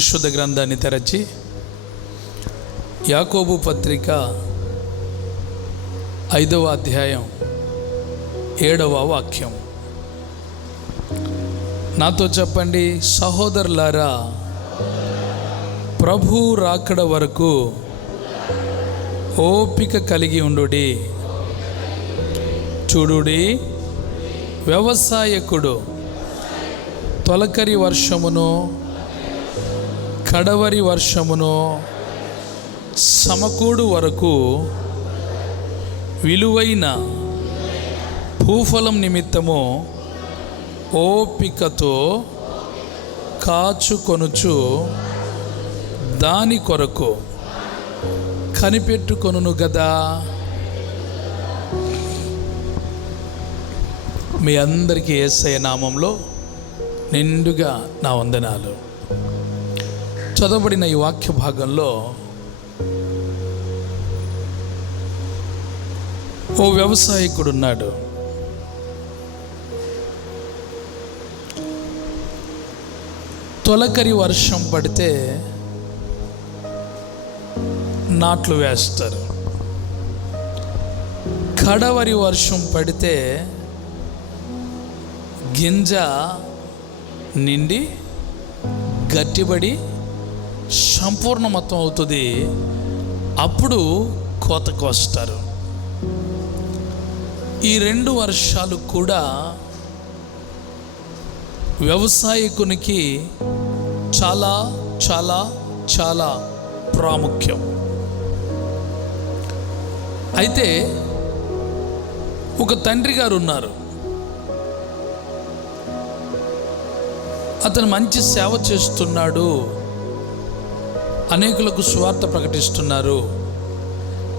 పరిశుద్ధ గ్రంథాన్ని తెరచి యాకోబు పత్రిక ఐదవ అధ్యాయం ఏడవ వాక్యం. నాతో చెప్పండి సహోదరులారా ప్రభు రాకడ వరకు ఓపిక కలిగి ఉండుడి. చూడుడి వ్యవసాయకుడు తొలకరి వర్షమును కడవరి వర్షమును సమకూడు వరకు విలువైన భూఫలం నిమిత్తము ఓపికతో కాచుకొనుచు దాని కొరకు కనిపెట్టుకొనును గదా. మీ అందరికీ ఏసయ నామంలో నిండుగా నా వందనాలు. చదవబడిన ఈ వాక్య భాగంలో ఓ వ్యవసాయకుడు ఉన్నాడు తొలకరి వర్షం పడితే నాట్లు వేస్తారు. కడవరి వర్షం పడితే గింజ నిండి గట్టిబడి సంపూర్ణమతం అవుతుంది. అప్పుడు కోతకు వస్తారు ఈ రెండు వర్షాలు కూడా వ్యవసాయకునికి చాలా చాలా చాలా ప్రాముఖ్యం. అయితే ఒక తండ్రి గారు ఉన్నారు. అతను మంచి సేవ చేస్తున్నాడు. అనేకులకు స్వార్థ ప్రకటిస్తున్నారు.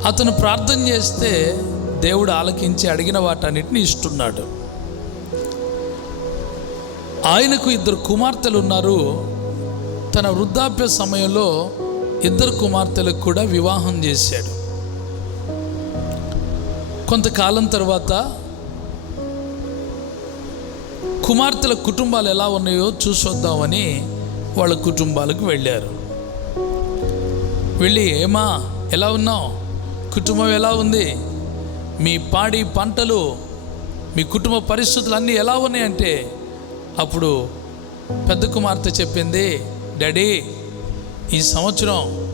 అతను ప్రార్థన చేస్తే దేవుడు ఆలకించి అడిగిన వాటన్నిటిని ఇస్తున్నాడు. ఆయనకు ఇద్దరు కుమార్తెలు ఉన్నారు తన వృద్ధాప్య సమయంలో ఇద్దరు కుమార్తెలకు కూడా వివాహం చేశాడు. కొంతకాలం తర్వాత కుమార్తెల కుటుంబాలు ఎలా ఉన్నాయో చూసొద్దామని వాళ్ళ కుటుంబాలకు వెళ్ళారు. వెళ్ళి ఏమా ఎలా ఉన్నావు? కుటుంబం ఎలా ఉంది? మీ పాడి పంటలు మీ కుటుంబ పరిస్థితులు అన్నీ ఎలా ఉన్నాయంటే? అప్పుడు పెద్ద కుమార్తె చెప్పింది డాడీ ఈ సంవత్సరం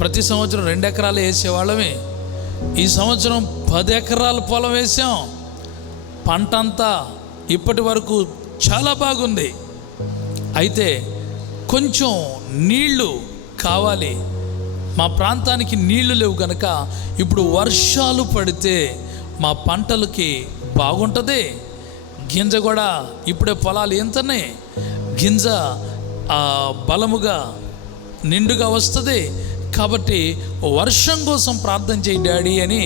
ప్రతి సంవత్సరం రెండు ఎకరాలు వేసేవాళ్ళమే. ఈ సంవత్సరం పది ఎకరాల పొలం వేసాం. పంట అంతా ఇప్పటి వరకు చాలా బాగుంది. అయితే కొంచెం నీళ్ళు కావాలి. మా ప్రాంతానికి నీళ్ళు లేవు కనుక ఇప్పుడు వర్షాలు పడితే మా పంటలకి బాగుంటుంది. గింజ కూడా ఇప్పుడే పొలాలు ఎంతనే గింజ బలముగా నిండుగా వస్తుంది. కాబట్టి వర్షం కోసం ప్రార్థన చేయి డాడీ అని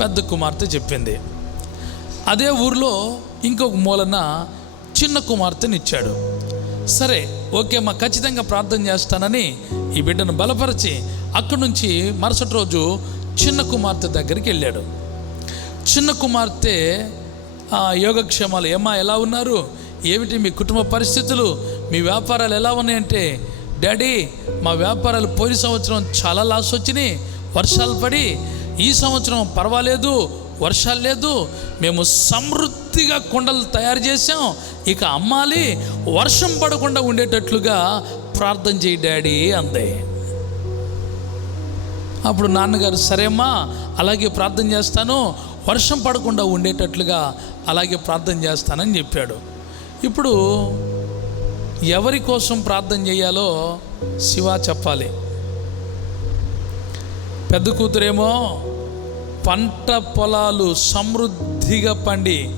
పెద్ద కుమార్తె చెప్పింది. అదే ఊర్లో ఇంకొక మూలన చిన్న కుమార్తెనిచ్చాడు. సరే ఓకే మా ఖచ్చితంగా ప్రార్థన చేస్తానని ఈ బిడ్డను బలపరిచి అక్కడి నుంచి మరుసటి రోజు చిన్న కుమార్తె దగ్గరికి వెళ్ళాడు. చిన్న కుమార్తె యోగక్షేమాలు ఏమా ఎలా ఉన్నారు? ఏమిటి మీ కుటుంబ పరిస్థితులు? మీ వ్యాపారాలు ఎలా ఉన్నాయంటే డాడీ మా వ్యాపారాలు పోయిన సంవత్సరం చాలా లాస్ వచ్చినాయి. వర్షాలు పడి ఈ సంవత్సరం పర్వాలేదు వర్షాలు లేదు. మేము సమృద్ధిగా కుండలు తయారు చేసాం ఇక అమ్మాలి వర్షం పడకుండా ఉండేటట్లుగా ప్రార్థన చేయి డాడీ అందే. అప్పుడు నాన్నగారు సరేమ్మా అలాగే ప్రార్థన చేస్తాను. వర్షం పడకుండా ఉండేటట్లుగా అలాగే ప్రార్థన చేస్తానని చెప్పాడు. ఇప్పుడు ఎవరి కోసం ప్రార్థన చేయాలో శివ చెప్పాలి. పెద్ద కూతురేమో పంట పొలాలు సమృద్ధిగా పండి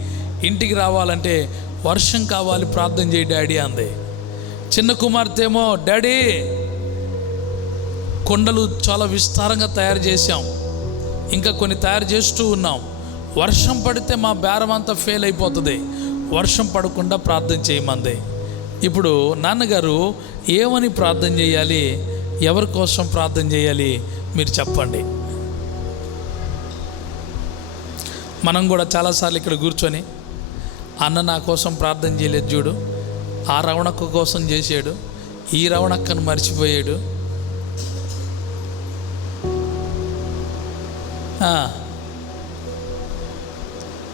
ఇంటికి రావాలంటే వర్షం కావాలి ప్రార్థన చేయి డాడీ అంది. చిన్న కుమార్తె ఏమో డాడీ కొండలు చాలా విస్తారంగా తయారు చేశాం. ఇంకా కొన్ని తయారు చేస్తూ ఉన్నాం. వర్షం పడితే మా బేరం అంతా ఫెయిల్ అయిపోతుంది. వర్షం పడకుండా ప్రార్థన చేయమంది. ఇప్పుడు నాన్నగారు ఏమని ప్రార్థన చేయాలి? ఎవరి కోసం ప్రార్థన చేయాలి? మీరు చెప్పండి. మనం కూడా చాలాసార్లు ఇక్కడ కూర్చొని అన్న నా కోసం ప్రార్థన చేయలేదు చూడు. ఆ రవణక్క కోసం చేశాడు. ఈ రవణక్కను మర్చిపోయాడు.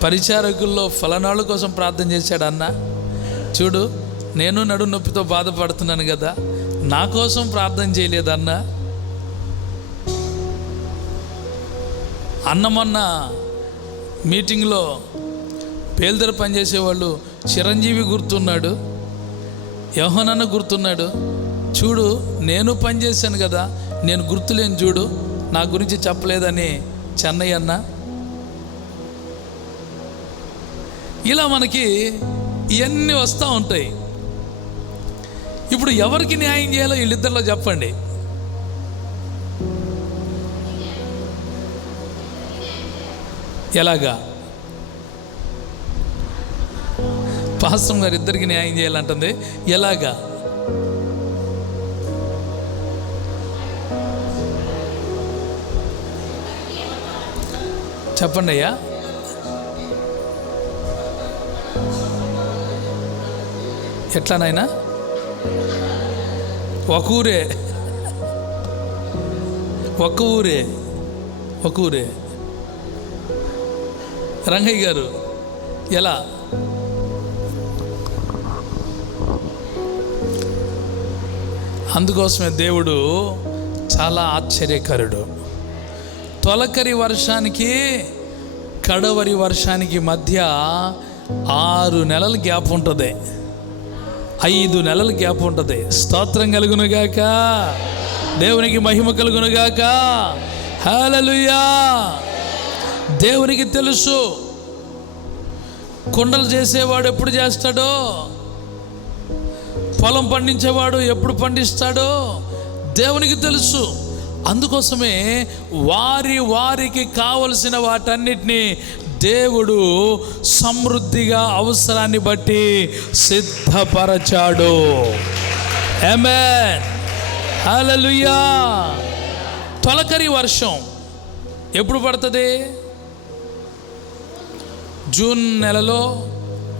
పరిచారకుల్లో ఫలనాళ్ళ కోసం ప్రార్థన చేశాడు అన్న. చూడు నేను నడు నొప్పితో బాధపడుతున్నాను కదా. నా కోసం ప్రార్థన చేయలేదన్న అన్న మొన్న మీటింగ్లో పేల్దర పనిచేసేవాళ్ళు చిరంజీవి గుర్తున్నాడు. యోహనన్న గుర్తున్నాడు చూడు నేను పనిచేశాను కదా నేను గుర్తులేని చూడు నా గురించి చెప్పలేదని చెన్నై అన్న. ఇలా మనకి ఇవన్నీ వస్తూ ఉంటాయి. ఇప్పుడు ఎవరికి న్యాయం చేయాలో వీళ్ళిద్దరిలో చెప్పండి. ఎలాగా? పాస్తం గారు ఇద్దరికి న్యాయం చేయాలంటుంది. ఎలాగా? చెప్పండి అయ్యా. ఎట్లానైనా ఒక ఊరే. ఒక ఊరే. ఒక ఊరే. రంగయ్య గారు ఎలా? అందుకోసమే దేవుడు చాలా ఆశ్చర్యకరుడు. తొలకరి వర్షానికి కడవరి వర్షానికి మధ్య ఆరు నెలల గ్యాప్ ఉంటుంది. ఐదు నెలల గ్యాప్ ఉంటుంది. స్తోత్రం కలుగునుగాక. దేవునికి మహిమ కలుగునుగాక. హలలుయా దేవునికి తెలుసు. కుండలు చేసేవాడు ఎప్పుడు చేస్తాడో? పొలం పండించేవాడు ఎప్పుడు పండిస్తాడో దేవునికి తెలుసు. అందుకోసమే వారి వారికి కావలసిన వాటన్నిటినీ దేవుడు సమృద్ధిగా అవసరాన్ని బట్టి సిద్ధపరచాడు. ఆమేన్ హల్లెలూయా తొలకరి వర్షం ఎప్పుడు పడుతుంది? జూన్ నెలలో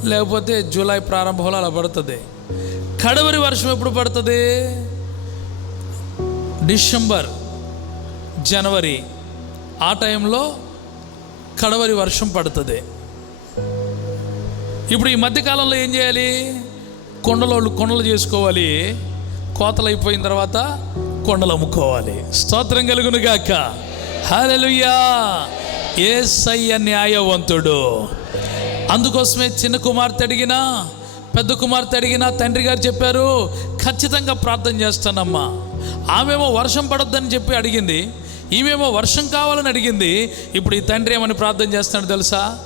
లేకపోతే జూలై ప్రారంభంలో అలా పడుతుంది. కడవరి వర్షం ఎప్పుడు పడుతుంది? డిసెంబర్ జనవరి. ఆ టైంలో కడవరి వర్షం పడుతుంది. ఇప్పుడు ఈ మధ్యకాలంలో ఏం చేయాలి? కొండలోళ్ళు కొండలు చేసుకోవాలి. కోతలు అయిపోయిన తర్వాత కొండలు అమ్ముకోవాలి. స్తోత్రం కలుగునుగాక. గాక హల్లెలూయా. ఏసయ్య న్యాయవంతుడు. అందుకోసమే చిన్న కుమార్తె అడిగినా పెద్ద కుమార్తె అడిగినా తండ్రి గారు చెప్పారు ఖచ్చితంగా ప్రార్థన చేస్తానమ్మా. ఆమెమో వర్షం పడొద్దని చెప్పి అడిగింది. ఈమెమో వర్షం కావాలని అడిగింది. ఇప్పుడు ఈ తండ్రి ఏమని ప్రార్థన చేస్తాడు తెలుసా?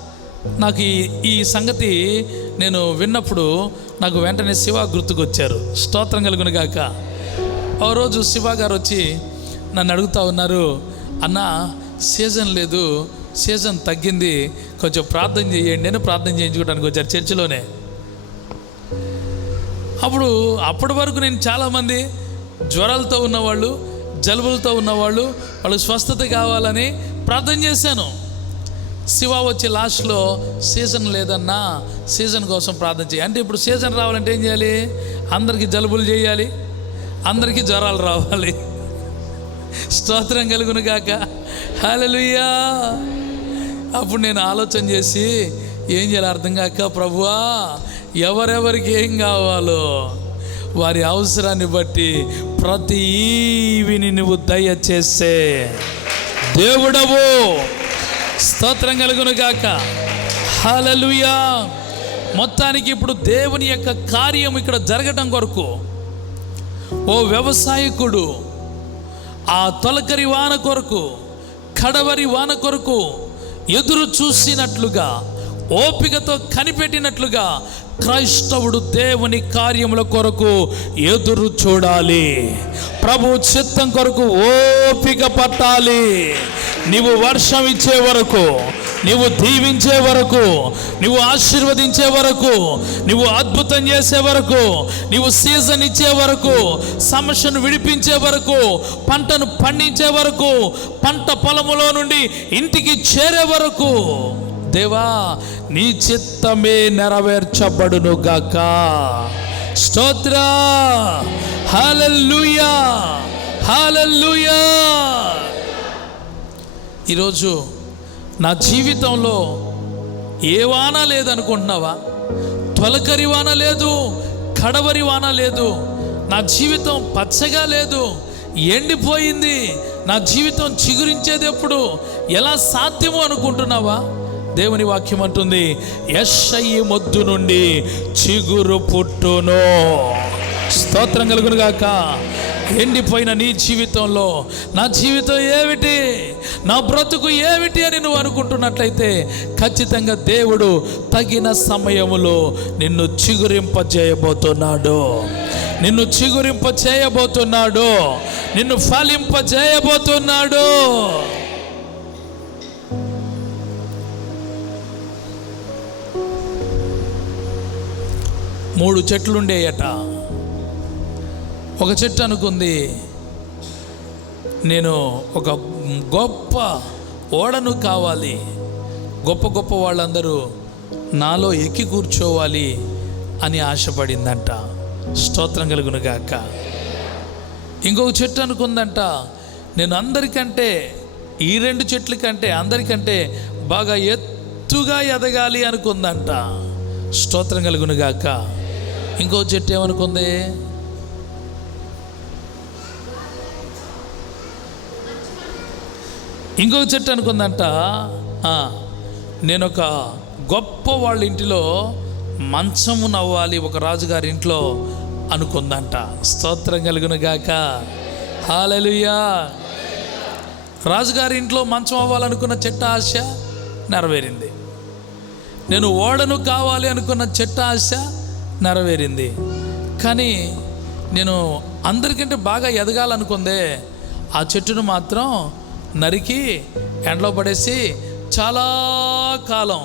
నాకు ఈ ఈ సంగతి నేను విన్నప్పుడు నాకు వెంటనే శివ గుర్తుకొచ్చారు. స్తోత్రం కలుగును గాక. ఓ రోజు శివ గారు వచ్చి నన్ను అడుగుతా ఉన్నారు అన్న సీజన్ లేదు సీజన్ తగ్గింది కొంచెం ప్రార్థన చేయండి నేను ప్రార్థన చేయించుకోవడానికి వచ్చారు చర్చిలోనే. అప్పుడు అప్పటి వరకు నేను చాలామంది జ్వరాలతో ఉన్నవాళ్ళు జలుబులతో ఉన్నవాళ్ళు వాళ్ళు స్వస్థత కావాలని ప్రార్థన చేశాను. శివ వచ్చి లాస్ట్లో సీజన్ లేదన్నా సీజన్ కోసం ప్రార్థన చేయాలి అంటే ఇప్పుడు సీజన్ రావాలంటే ఏం చేయాలి? అందరికీ జలుబులు చేయాలి అందరికీ జ్వరాలు రావాలి. స్తోత్రం కలుగును కాక హల్లెలూయా. అప్పుడు నేను ఆలోచన చేసి ఏం చేయాలి అర్థం కాక ప్రభువా ఎవరెవరికి ఏం కావాలో వారి అవసరాన్ని బట్టి ప్రతి ఈవిని నువ్వు దయచేసే దేవుడవు. స్తోత్రం కలుగును గాక. హలలుయా మొత్తానికి ఇప్పుడు దేవుని యొక్క కార్యం ఇక్కడ జరగటం కొరకు ఓ వ్యవసాయకుడు ఆ తొలకరి వాన కొరకు కడవరి వాన కొరకు ఎదురు చూసినట్లుగా ఓపికతో కనిపెట్టినట్లుగా క్రైస్తవుడు దేవుని కార్యముల కొరకు ఎదురు చూడాలి. ప్రభు చిత్తం కొరకు ఓపిక పట్టాలి. నీవు వర్షం ఇచ్చే వరకు నీవు దీవించే వరకు నువ్వు ఆశీర్వదించే వరకు నువ్వు అద్భుతం చేసే వరకు నీవు సీజన్ ఇచ్చే వరకు సమస్యను విడిపించే వరకు పంటను పండించే వరకు పంట పొలములో నుండి ఇంటికి చేరే వరకు దేవా నీ చిత్తమే నెరవేర్చబడును గాక స్తోత్ర. హాలూయా హాలూయా ఈరోజు నా జీవితంలో ఏ వాన లేదనుకుంటున్నావా? తొలకరి వాన లేదు కడవరి వాన లేదు నా జీవితం పచ్చగా లేదు ఎండిపోయింది నా జీవితం చిగురించేది ఎప్పుడు ఎలా సాధ్యమో అనుకుంటున్నావా? దేవుని వాక్యం అంటుంది ఎస్ఐ మొద్దు నుండి చిగురు పుట్టును. స్తోత్రం కలుగును గాక. ఎండిపోయిన నీ జీవితంలో నా జీవితం ఏమిటి? నా బ్రతుకు ఏమిటి అని నువ్వు అనుకుంటున్నట్లయితే ఖచ్చితంగా దేవుడు తగిన సమయములో నిన్ను చిగురింప చేయబోతున్నాడు నిన్ను చిగురింప చేయబోతున్నాడు నిన్ను ఫలింప చేయబోతున్నాడు మూడు చెట్లుండేయట. ఒక చెట్టు అనుకుంది. నేను ఒక గొప్ప ఓడను కావాలి. గొప్ప గొప్ప వాళ్ళందరూ నాలో ఎక్కి కూర్చోవాలి అని ఆశపడిందంట. స్తోత్రం కలుగును గాక. ఇంకొక చెట్టు అనుకుందంట. నేను అందరికంటే ఈ రెండు చెట్ల కంటే అందరికంటే బాగా ఎత్తుగా ఎదగాలి అనుకుందంట. స్తోత్రం కలుగును గాక. ఇంకో చెట్టు ఏమనుకుంది? ఇంకో చెట్టు అనుకుందంట. నేను ఒక గొప్ప వాళ్ళ ఇంటిలో మంచము నవ్వాలి ఒక రాజుగారి ఇంట్లో అనుకుందంట. స్తోత్రం కలుగును గాక. హాలలుయా రాజుగారి ఇంట్లో మంచం అవ్వాలనుకున్న చెట్ట ఆశ నెరవేరింది. నేను ఓడను కావాలి అనుకున్న చెట్ట ఆశ నెరవేరింది. కానీ నేను అందరికంటే బాగా ఎదగాలనుకుందే ఆ చెట్టును మాత్రం నరికి ఎండలో పడేసి చాలా కాలం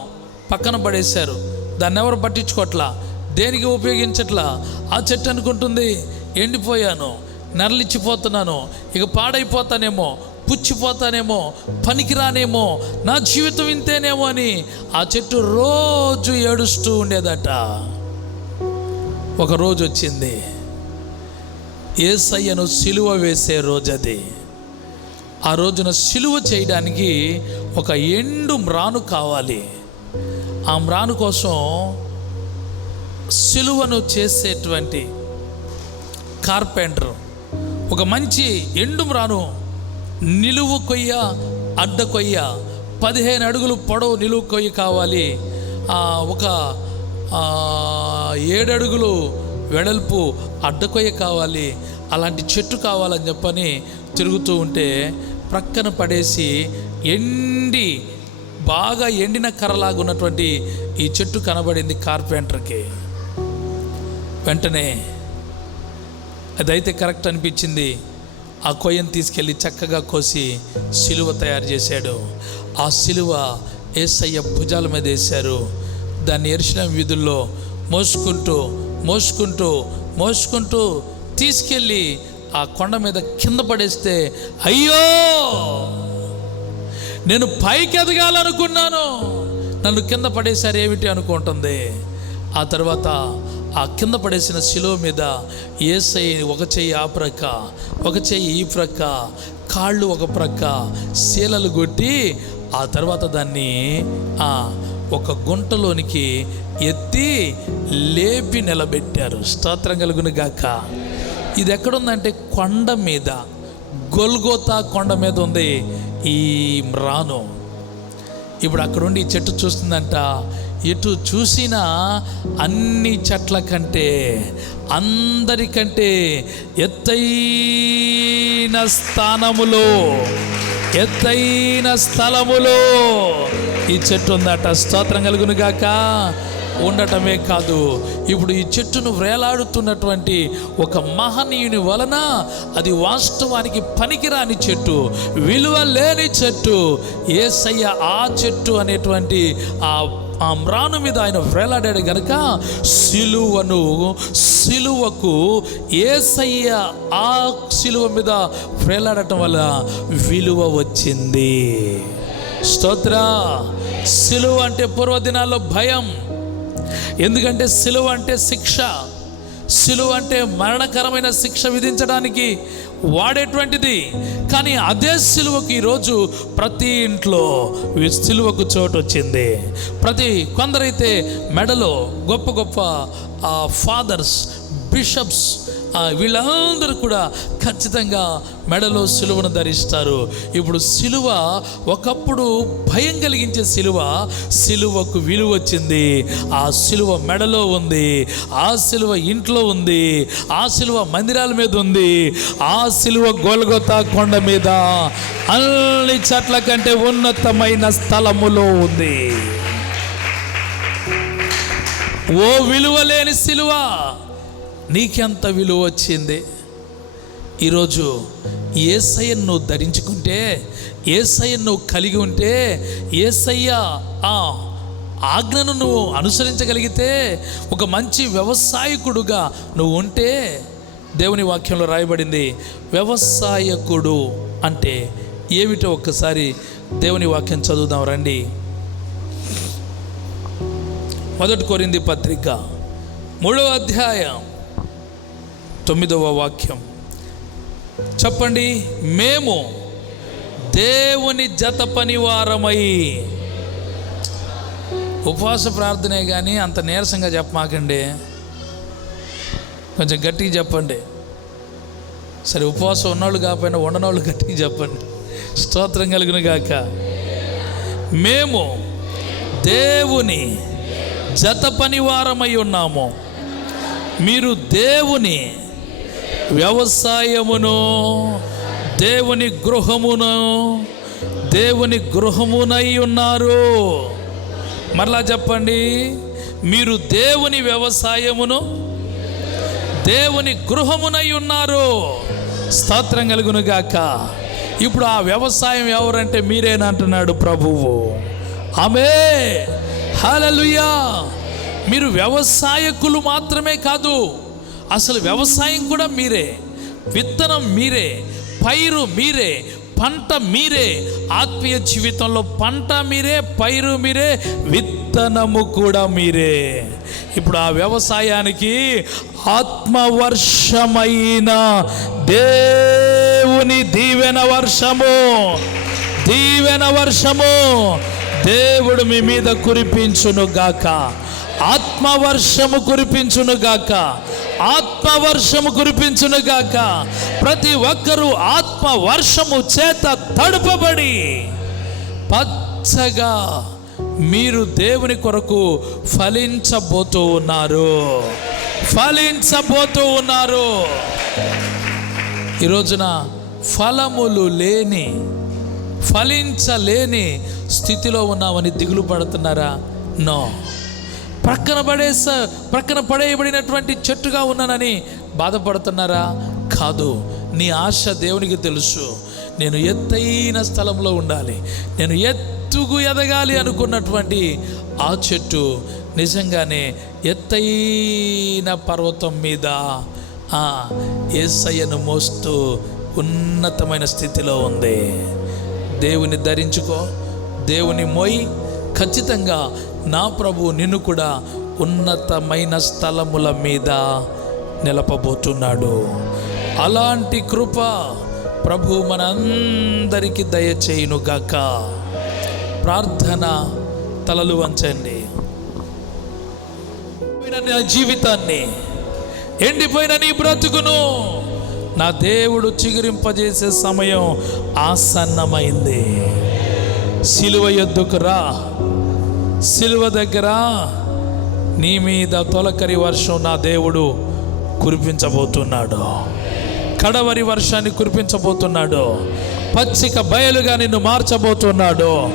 పక్కన పడేశారు. దాన్ని ఎవరు పట్టించుకోవట్లా దేనికి ఉపయోగించట్లా? ఆ చెట్టు అనుకుంటుంది ఎండిపోయాను నెరలిచ్చిపోతున్నాను ఇక పాడైపోతానేమో పుచ్చిపోతానేమో పనికిరానేమో నా జీవితం ఇంతేనేమో అని ఆ చెట్టు రోజు ఏడుస్తూ ఉండేదట. ఒక రోజు వచ్చింది ఏసయ్యను సిలువ వేసే రోజు అది ఆ రోజున సిలువ చేయడానికి ఒక ఎండు మ్రాను కావాలి. ఆ మ్రాను కోసం సిలువను చేసేటువంటి కార్పెంటర్ ఒక మంచి ఎండు మ్రాను నిలువు కొయ్య అడ్డ కొయ్య పదిహేను అడుగులు పొడవు నిలువు కొయ్య కావాలి. ఆ, ఒక ఏడడుగులు వెడల్పు అడ్డ కొయ్య కావాలి అలాంటి చెట్టు కావాలని చెప్పని తిరుగుతూ ఉంటే ప్రక్కన పడేసి ఎండి బాగా ఎండిన కర్రలాగా ఉన్నటువంటి ఈ చెట్టు కనబడింది కార్పెంటర్కి. వెంటనే అదైతే కరెక్ట్ అనిపించింది. ఆ కొయ్యను తీసుకెళ్ళి చక్కగా కోసి సిలువ తయారు చేశాడు. ఆ సిలువ ఏసయ్య భుజాల మీద వేశారు. దాన్ని ఎరిచిన వీధుల్లో మోసుకుంటూ మోసుకుంటూ మోసుకుంటూ తీసుకెళ్ళి ఆ కొండ మీద కింద పడేస్తే అయ్యో! నేను పైకి ఎదగాలనుకున్నాను. నన్ను కింద పడేశారు ఏమిటి అనుకుంటుంది. ఆ తర్వాత ఆ కింద పడేసిన శిలువ మీద ఏసై ఒక చెయ్యి ఆ ప్రక్క ఒక చెయ్యి ఈ ప్రక్క కాళ్ళు ఒక ప్రక్క శీలలు కొట్టి ఆ తర్వాత దాన్ని ఒక గుంటలోనికి ఎత్తి లేపి నిలబెట్టారు. స్తోత్రం కలుగును గాక. ఇది ఎక్కడుందంటే కొండ మీద గొల్గోతా కొండ మీద ఉంది ఈ మ్రాను. ఇప్పుడు అక్కడుండి ఈ చెట్టు చూస్తుందంట. ఎటు చూసినా అన్ని చెట్ల కంటే అందరికంటే ఎత్తైన స్థానములో ఎత్తైన స్థలములో ఈ చెట్టు ఉందట. స్తోత్రం కలుగును గాక. ఉండటమే కాదు ఇప్పుడు ఈ చెట్టును వేలాడుతున్నటువంటి ఒక మహనీయుని వలన అది వాస్తవానికి పనికిరాని చెట్టు విలువ లేని చెట్టు. ఏసయ్య ఆ చెట్టు అనేటువంటి ఆ ఆ మ్రాను మీద ఆయన వేలాడాడు గనక సిలువను సిలువకు ఏసయ్య ఆ సిలువ మీద వేలాడటం వల్ల విలువ వచ్చింది. స్తోత్ర. సిలువ అంటే పూర్వదినాల్లో భయం. ఎందుకంటే సిలువ అంటే శిక్ష. సిలువ అంటే మరణకరమైన శిక్ష విధించడానికి వాడేటువంటిది. కానీ అదే సిలువకు ఈరోజు ప్రతి ఇంట్లో సిలువకు చోటు వచ్చింది. ప్రతి కొందరైతే మెడలో గొప్ప గొప్ప ఫాదర్స్ బిషప్స్ ఆ, వీళ్ళందరూ కూడా ఖచ్చితంగా మెడలో సిలువను ధరిస్తారు. ఇప్పుడు సిలువ ఒకప్పుడు భయం కలిగించే సిలువ సిలువకు విలువ వచ్చింది. ఆ సిలువ మెడలో ఉంది. ఆ సిలువ ఇంట్లో ఉంది. ఆ సిలువ మందిరాల మీద ఉంది. ఆ సిలువ గోల్గొతా కొండ మీద అన్ని చెట్ల కంటే ఉన్నతమైన స్థలములో ఉంది. ఓ విలువ లేని సిలువ. నీకెంత విలువ వచ్చింది? ఈరోజు ఏసయ్యను నువ్వు ధరించుకుంటే ఏసయ్యను నువ్వు కలిగి ఉంటే ఏసయ్య ఆ ఆజ్ఞను నువ్వు అనుసరించగలిగితే ఒక మంచి వ్యవసాయకుడుగా నువ్వు ఉంటే దేవుని వాక్యంలో రాయబడింది వ్యవసాయకుడు అంటే ఏమిటో ఒక్కసారి దేవుని వాక్యం చదువుదాం రండి. మొదటి కోరింది పత్రిక మూడవ అధ్యాయం. తొమ్మిదవ వాక్యం. చెప్పండి మేము దేవుని జత పనివారమై. ఉపవాస ప్రార్థనే కానీ అంత నీరసంగా చెప్పమాకండి. కొంచెం గట్టిగా చెప్పండి. సరే ఉపవాసం ఉన్నోళ్ళు కాకపోయినా ఉండనోళ్ళు గట్టిగా చెప్పండి. స్తోత్రం కలిగిన గాక. మేము దేవుని జత పనివారమై ఉన్నాము. మీరు దేవుని వ్యవసాయమును దేవుని గృహమును దేవుని గృహమునై ఉన్నారు. మరలా చెప్పండి మీరు దేవుని వ్యవసాయమును దేవుని గృహమునై ఉన్నారు. స్తోత్రం కలుగును గాక. ఇప్పుడు ఆ వ్యవసాయం ఎవరంటే మీరేనంటున్నాడు ప్రభువు. ఆమె హల్లెలూయా. మీరు వ్యవసాయకులు మాత్రమే కాదు అసలు వ్యవసాయం కూడా మీరే విత్తనం మీరే పైరు మీరే పంట మీరే ఆత్మీయ జీవితంలో పంట మీరే పైరు మీరే విత్తనము కూడా మీరే. ఇప్పుడు ఆ వ్యవసాయానికి ఆత్మవర్షమైన దేవుని దీవెన వర్షము దీవెన వర్షము దేవుడు మీ మీద కురిపించును గాక ఆత్మవర్షము కురిపించును గాక ఆత్మవర్షము కురిపించును గాక ప్రతి ఒక్కరూ ఆత్మవర్షము చేత తడుపబడి పచ్చగా మీరు దేవుని కొరకు ఫలించబోతూ ఉన్నారు. ఫలించబోతూ ఉన్నారు. ఈరోజున ఫలములు లేని ఫలించలేని స్థితిలో ఉన్నామని దిగులు పడుతున్నారా? నో. ప్రక్కన పడేస ప్రక్కన పడేయబడినటువంటి చెట్టుగా ఉన్నానని బాధపడుతున్నారా? కాదు. నీ ఆశ దేవునికి తెలుసు. నేను ఎత్తైన స్థలంలో ఉండాలి. నేను ఎత్తుకు ఎదగాలి అనుకున్నటువంటి ఆ చెట్టు నిజంగానే ఎత్తైన పర్వతం మీద ఆ ఏసయ్యను మోస్తూ ఉన్నతమైన స్థితిలో ఉంది. దేవుని ధరించుకో. దేవుని మోయి. ఖచ్చితంగా నా ప్రభు నిన్ను కూడా ఉన్నతమైన స్థలముల మీద నిలపబోతున్నాడు. అలాంటి కృప ప్రభు మనందరికీ దయచేయునుగాక ప్రార్థన తలలు వంచండి. నా జీవితాన్ని ఎండిపోయిన నీ బ్రతుకును నా దేవుడు చిగురింపజేసే సమయం ఆసన్నమైంది. సిలువ ఎద్దుకు రా. సిలువ దగ్గర నీ మీద తొలకరి వర్షం నా దేవుడు కురిపించబోతున్నాడు. కడవరి వర్షాన్ని కురిపించబోతున్నాడు. పచ్చిక బయలుగా నిన్ను మార్చబోతున్నాడు.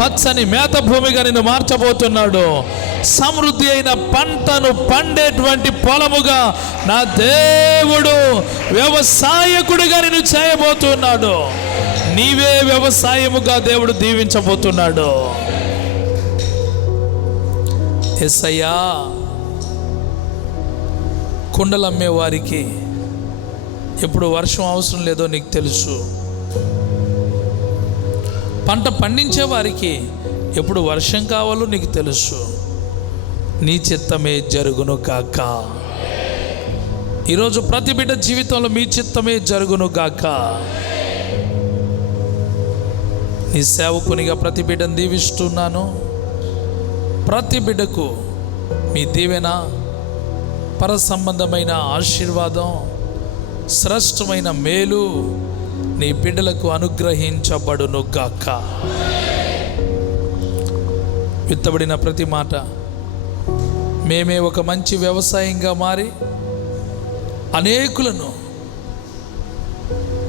పచ్చని మేత భూమిగా నిన్ను మార్చబోతున్నాడు. సమృద్ధి అయిన పంటను పండేటువంటి పొలముగా నా దేవుడు వ్యవసాయకుడిగా నిన్ను చేయబోతున్నాడు. నీవే వ్యవసాయముగా దేవుడు దీవించబోతున్నాడు. ఎస్సయ్యా కుండలు అమ్మే వారికి ఎప్పుడు వర్షం అవసరం లేదో నీకు తెలుసు. పంట పండించే వారికి ఎప్పుడు వర్షం కావాలో నీకు తెలుసు. నీ చిత్తమే జరుగును కాక ఈరోజు ప్రతి బిడ్డ జీవితంలో మీ చిత్తమే జరుగును గాక. నీ సేవకునిగా ప్రతి బిడ్డను దీవిస్తున్నాను. ప్రతి బిడ్డకు మీ దీవెన పర సంబంధమైన ఆశీర్వాదం శ్రేష్టమైన మేలు నీ బిడ్డలకు అనుగ్రహించబడును గాక. విత్తబడిన ప్రతి మాట మేమే ఒక మంచి వ్యవసాయంగా మారి అనేకులను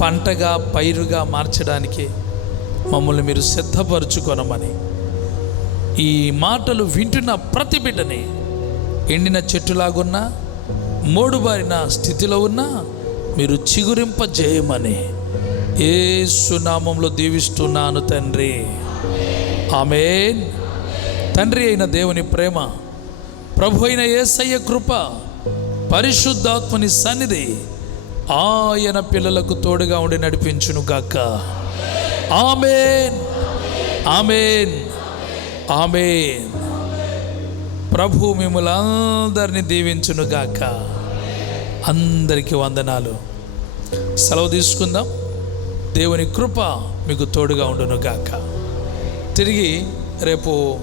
పంటగా పైరుగా మార్చడానికి మమ్మల్ని మీరు సిద్ధపరచుకొనమని ఈ మాటలు వింటున్న ప్రతి బిడ్డని ఎండిన చెట్టులాగున్నా మోడుబారిన స్థితిలో ఉన్నా మీరు చిగురింపజేయమని ఏ సునామంలో దీవిస్తున్నాను తండ్రి. ఆమెన్. తండ్రి అయిన దేవుని ప్రేమ ప్రభు అయిన ఏసయ్య కృప పరిశుద్ధాత్మని సన్నిధి ఆయన పిల్లలకు తోడుగా ఉండి నడిపించును గాక ఆమెన్. ఆమెన్. ఆమె ప్రభు మిమ్మల్ని అందరినీ దీవించును అందరికీ వందనాలు. సెలవు తీసుకుందాం. దేవుని కృప మీకు తోడుగా ఉండునుగాక. తిరిగి రేపు